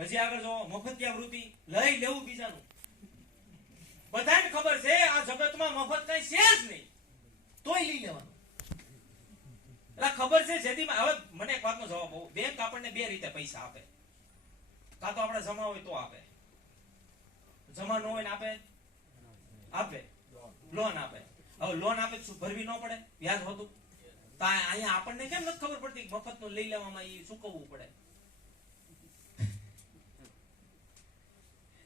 હજી આગળ જો મફતિયા વૃત્તિ લઈ લેવું બીજાનું, બધાને ખબર છે આ જગતમાં મફત કઈ છે જ નહીં, તોય લઈ લેવાનું. એટલે ખબર છે જેથી હવે મને એક વાતનો જવાબ આપો, બેંક આપણને બે રીતે પૈસા આપે, કાં તો આપણે જમા હોય તો આપે, જમા ન હોય ને આપે લોન આપે. હવે લોન આપે શું ભરવી ન પડે વ્યાજ હોતું? તો અહીંયા આપણને કેમ નથી ખબર પડતી મફત નું લઈ લેવામાં એ ચૂકવવું પડે?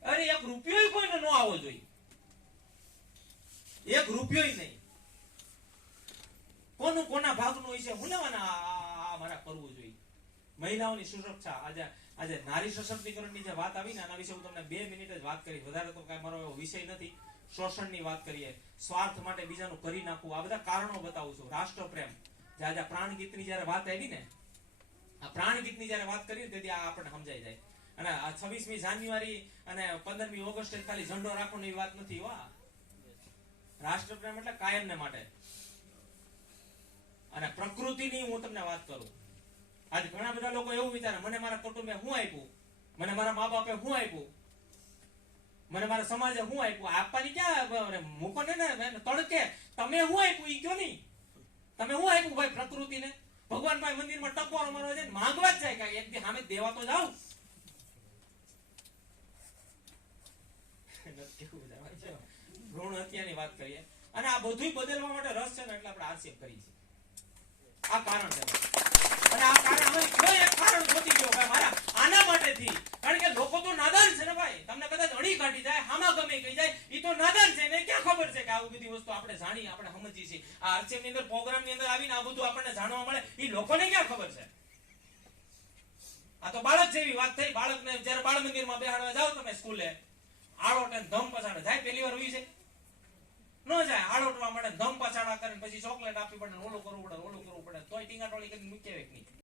અરે એક રૂપિયો કોઈને ન આવવો જોઈએ, એક રૂપિયો નહીં. કોનું કોના ભાગનું હોય છે હું લેવાના મારા કરવું જોઈએ. મહિલાઓની સુરક્ષા, આજે નારી સશક્તિકરણની જે વાત આવી ને આના વિશે હું તમને 2 મિનિટ જ વાત કરી, વધારે તો કઈ મારો એવો વિષય નથી. શોષણની વાત કરીએ, સ્વાર્થ માટે બીજાનું કરી નાખવું, આ બધા કારણો બતાવું છું. રાષ્ટ્રપ્રેમ, આજે પ્રાણ ગીતની જયારે વાત આવી ને, આ પ્રાણ ગીતની જયારે વાત કરી તેથી આ આપણને સમજાઈ જાય. અને આ 26મી જાન્યુઆરી અને 15મી ઓગસ્ટે ખાલી ઝંડો રાખવાની એવી વાત નથી. વાહ, રાષ્ટ્રપ્રેમ એટલે કાયમને માટે. અને પ્રકૃતિની હું તમને વાત કરું, આજે ઘણા બધા લોકો એવું વિચારે મને મારા કુટુંબે શું આપ્યું, મને મારા મા બાપે શું આપ્યું, મને મારા સમાજે શું આપ્યું. આપવાની ક્યાં મૂકો ને તડકે, તમે શું આપ્યું ઈ કયો નહીં. તમે શું આપ્યું ભાઈ પ્રકૃતિને? ભગવાન ભાઈ મંદિરમાં ટકોરો મારવા જાય, માંગવા જ જાય કે એક દી સામે દેવા તો જાવ. ભ્રૂણ હત્યાની વાત કરીએ, અને આ બધું બદલવા માટે રસ છે ને એટલે આપણે આક્ષેપ કરીએ છીએ. આ કારણ છે, અને આ કારણ હવે કોઈ એક કારણ શોધી ગયો ભાઈ મારા આના માટેથી. કારણ કે લોકો તો નાદાન છે ને ભાઈ, તમને કદાચ અડી કાઢી જાય, હામા ગમે કહી જાય, એ તો નાદાન છે. ને ક્યાં ખબર છે કે આ બધી વસ્તુ આપણે જાણી, આપણે સમજીએ છીએ. આ આરસીએમ ની અંદર પ્રોગ્રામ ની અંદર આવીને આ બધું આપણને જાણવા મળે, એ લોકોને ક્યાં ખબર છે? આ તો બાળક જેવી વાત થઈ. બાળકને જયારે બાળ મંદિરમાં બેહાડવા જાવ તમે સ્કૂલે, આળોટ ધમ પછાડે જાય, પહેલી વાર હોય છે ન જાય, આળોટવા માટે ધમ પછાડા કરે, પછી ચોકલેટ આપવી પડે, ઓલું કરવું પડે તોય ટીંગાટોળી કરીને મૂકે નહીં.